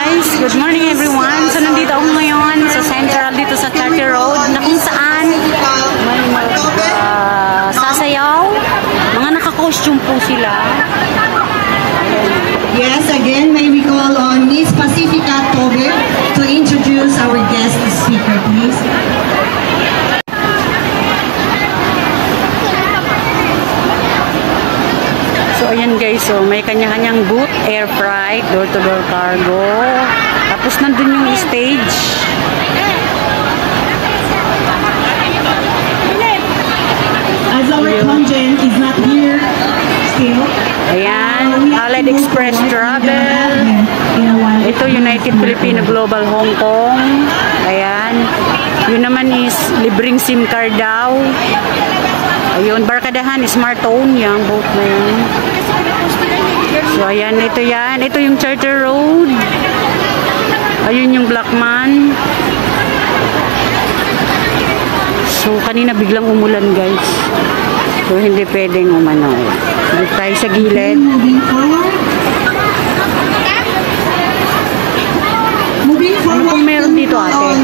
Guys, good morning everyone. So nandito ako ngayon sa Central dito sa Charter Road na kung saan may sasayaw. Mga naka-costume po sila. Yes, again, may we call on Miss Pacifica Tobe to introduce our guest speaker, please. So ayan guys, so may kanya-kanyang booth, air freight, door-to-door cargo. Tapos nandun yung stage. As our content is not here still. Ayan, Allied Express Travel. Ito, United Filipino Global Hong Kong. Ayan. Yun naman is libreng SIM card daw. Ayun, Barkadahan, Smartphone, yung boat na yun. So, ayan, ito yan. Ito yung Charter Road. Ayun yung Blackman. So, kanina biglang umulan, guys. So, hindi pwedeng umano. Dito tayo sa gilid. Moving forward. Ano kung meron dito, ate?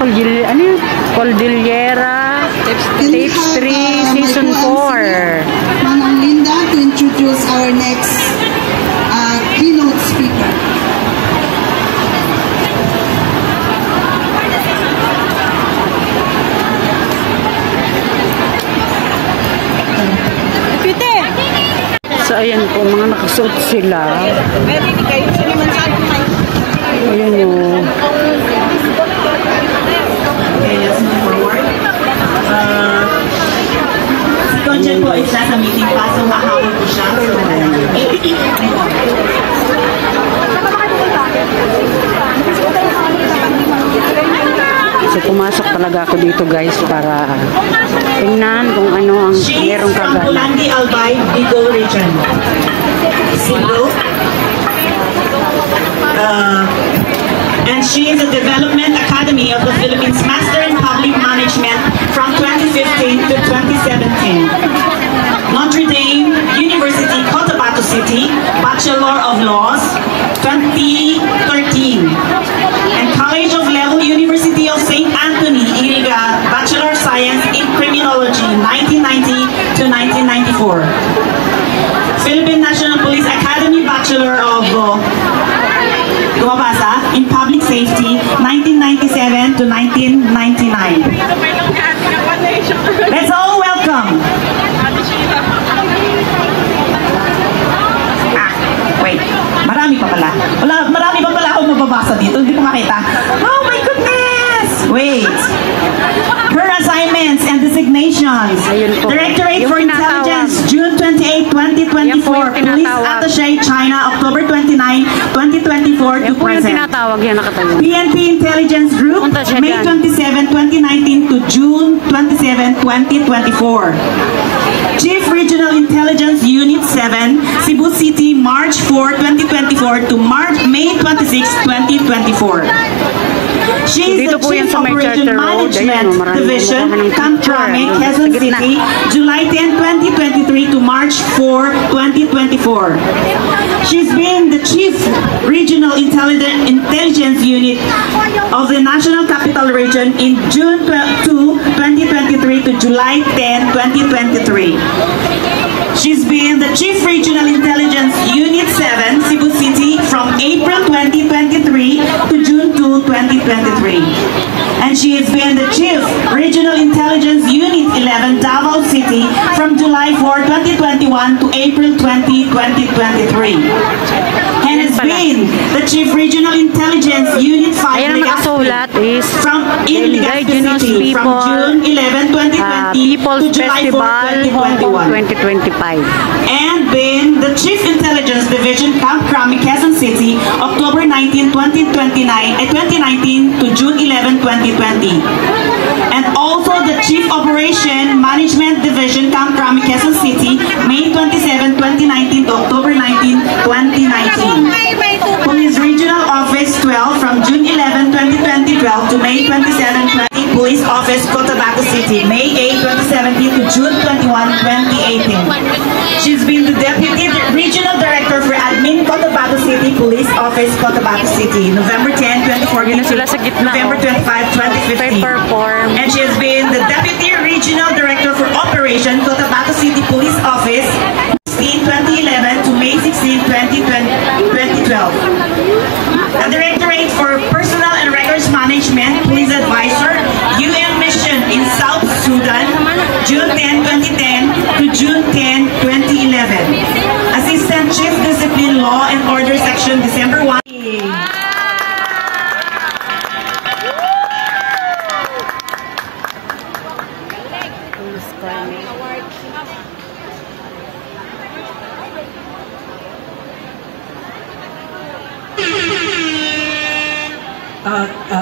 Ano yun? Cordillera Tapes 3 Season 4. Manang Linda to introduce our next keynote speaker. So ayan po, mga nakasuot sila. Ayan o. Si Conchel po is nasa meeting pa, so makahawag po siya. So pumasok talaga ako dito guys para tingnan kung ano ang merong From kagana. Bulandi Albay, Bicol region. Cebu. And she is a Development Academy of the Philippines Master in Public Management from 2015 to 2017. Notre Dame University, Cotabato City, Bachelor of Laws, 2013. And College of Level University of St. Anthony, Iriga, Bachelor of Science in Criminology, 1990 to 1994. Philippine National Police Academy, Bachelor of in Public Safety, 1997 to 1999. Let's all welcome. Wait. Marami pa pala. Marami pa pala akong mababasa dito. Hindi ko makita. Oh my goodness! Wait. Her assignments and designations. Directorate for Intelligence, June 28, 2024. Police Attaché, China, October 29, 2024 to present. PNP Intelligence Group, May 27, 2019 to June 27, 2024. Chief Regional Intelligence Unit 7, Cebu City, March 4, 2024 to May 26, 2024. She is the Chief Operation Management Division, Camp Crame, Quezon City, July 10, 2023 to March 4, 2024. She's been the Chief Regional Intelligence Unit of the National Capital Region in June 2, 2023 to July 10, 2023. She's been the Chief Regional Intelligence Unit 7, Cebu City from April 2023 to June 2, 2023. And she has been the Chief Regional Intelligence Unit 11, Davao City from July 4, 2021 to April 20, 2023. And has been the Chief Regional Intelligence Unit 5 from Legazpi City from June 11, 2020 to July 4, 2021. And been the Chief Intelligence Division, Camp Crame, Quezon City, October 19, 2019 to June 11, 2020. And also the Chief Operation Management Division, Camp Crame, Quezon City, May 27, 2019 to October 19, 2019. Police Regional Office 12 from June 11, 2020 to May 27, 2020. Police Office, Cotabato City, May 8, 2017 to June 21, 2018. She's been the Deputy Regional Director for Admin Cotabato Office, Cotabato City, November 10, 2014 Yun na sila sa gitna, November oh. 25, 2015. Perform. And she has been the Deputy Regional Director for Operation, Cotabato City Police Office, 2011 to May 16, 2012. The Directorate for Personnel and Records Management, Police Advisor, UN Mission in South Sudan, June 10, 2010 to June 10, 2011. Assistant Chief Discipline Law and Order Section, December 1.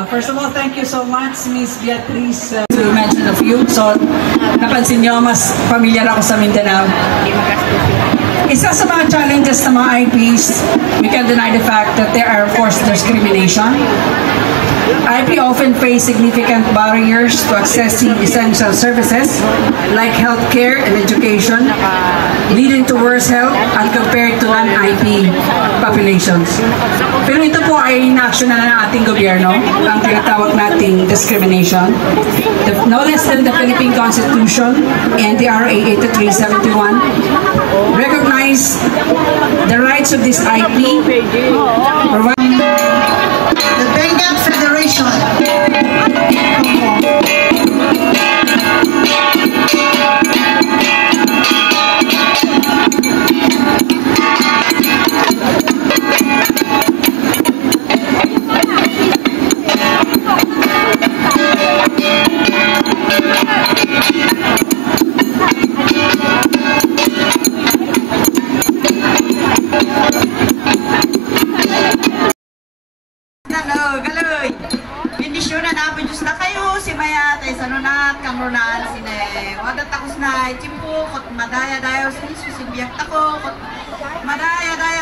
First of all, thank you so much, Miss Beatrice, to mention a few. So, napansin nyo, mas familiar ako sa Mindanao. Isa sa mga challenges ng mga IPs, we can deny the fact that there are forced discrimination. IP often face significant barriers to accessing essential services like healthcare and education, leading to worse health as compared to non-IP populations. Pero ito po ay inaaksyon na ng ating gobyerno, ang tinatawag nating discrimination. No less than the Philippine Constitution and the RA 8371 recognize the rights of this IP, The Benguet Federation. Galoy! Bendisyonan na po Diyos na kayo, si Maya, tayo sa nunat, kamunan, sine, wadat ako na, chimpo, kot madaya dayo, sinisusibiyak ako, kot madaya dayo,